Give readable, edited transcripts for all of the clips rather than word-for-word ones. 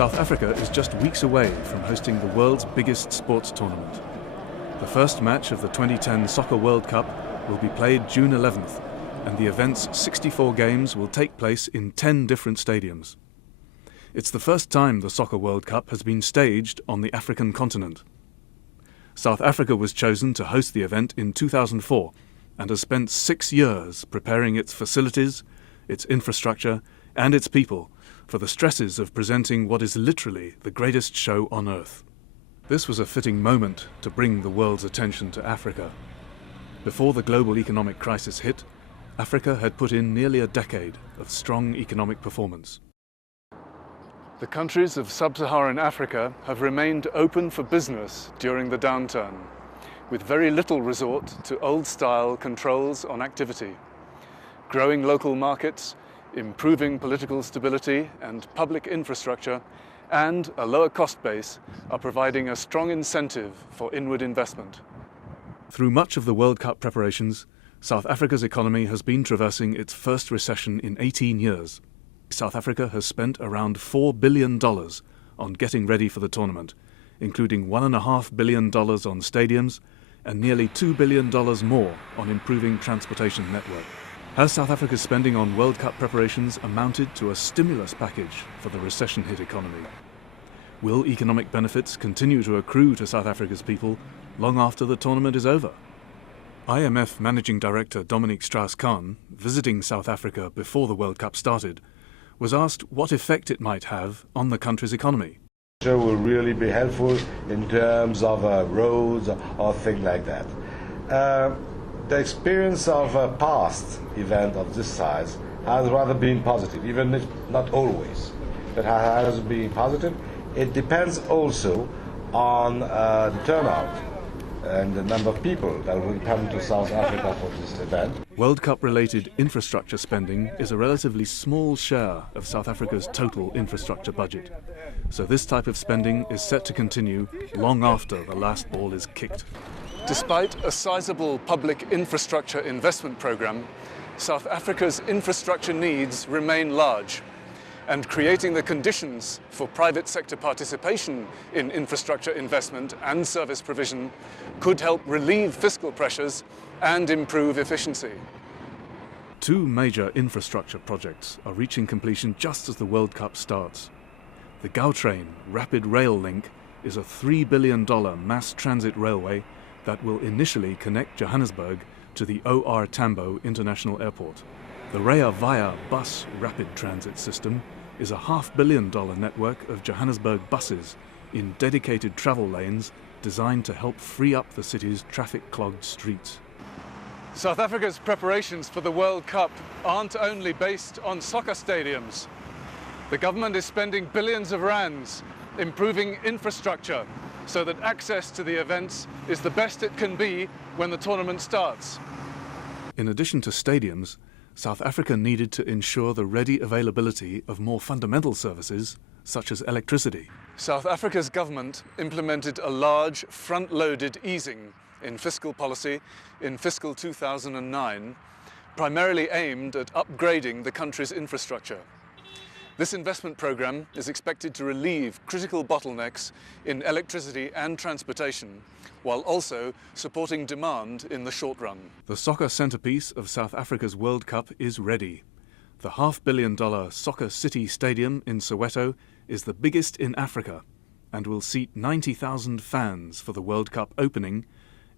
South Africa is just weeks away from hosting the world's biggest sports tournament. The first match of the 2010 Soccer World Cup will be played June 11th, and the event's 64 games will take place in 10 different stadiums. It's the first time the Soccer World Cup has been staged on the African continent. South Africa was chosen to host the event in 2004 and has spent 6 years preparing its facilities, its infrastructure, and its people for the stresses of presenting what is literally the greatest show on earth. This was a fitting moment to bring the world's attention to Africa. Before the global economic crisis hit, Africa had put in nearly a decade of strong economic performance. The countries of sub-Saharan Africa have remained open for business during the downturn, with very little resort to old-style controls on activity. Growing local markets, improving political stability and public infrastructure, and a lower cost base are providing a strong incentive for inward investment. Through much of the World Cup preparations, South Africa's economy has been traversing its first recession in 18 years. South Africa has spent around $4 billion on getting ready for the tournament, including $1.5 billion on stadiums and nearly $2 billion more on improving transportation network. Has South Africa's spending on World Cup preparations amounted to a stimulus package for the recession-hit economy? Will economic benefits continue to accrue to South Africa's people long after the tournament is over? IMF Managing Director Dominique Strauss-Kahn, visiting South Africa before the World Cup started, was asked what effect it might have on the country's economy. It will really be helpful in terms of roads or things like that. The experience of a past event of this size has rather been positive, even if not always, but has been positive. It depends also on the turnout and the number of people that will come to South Africa for this event. World Cup-related infrastructure spending is a relatively small share of South Africa's total infrastructure budget. So this type of spending is set to continue long after the last ball is kicked. Despite a sizable public infrastructure investment program, South Africa's infrastructure needs remain large, and creating the conditions for private sector participation in infrastructure investment and service provision could help relieve fiscal pressures and improve efficiency. 2 major infrastructure projects are reaching completion just as the World Cup starts. The Gautrain Rapid Rail Link is a $3 billion mass transit railway that will initially connect Johannesburg to the OR Tambo International Airport. The Rea Vaya Bus Rapid Transit System is a $500 million network of Johannesburg buses in dedicated travel lanes designed to help free up the city's traffic-clogged streets. South Africa's preparations for the World Cup aren't only based on soccer stadiums. The government is spending billions of rands improving infrastructure so that access to the events is the best it can be when the tournament starts. In addition to stadiums, South Africa needed to ensure the ready availability of more fundamental services, such as electricity. South Africa's government implemented a large front-loaded easing in fiscal policy in fiscal 2009, primarily aimed at upgrading the country's infrastructure. This investment program is expected to relieve critical bottlenecks in electricity and transportation, while also supporting demand in the short run. The soccer centerpiece of South Africa's World Cup is ready. The $500 million Soccer City Stadium in Soweto is the biggest in Africa and will seat 90,000 fans for the World Cup opening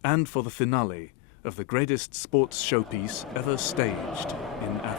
and for the finale of the greatest sports showpiece ever staged in Africa.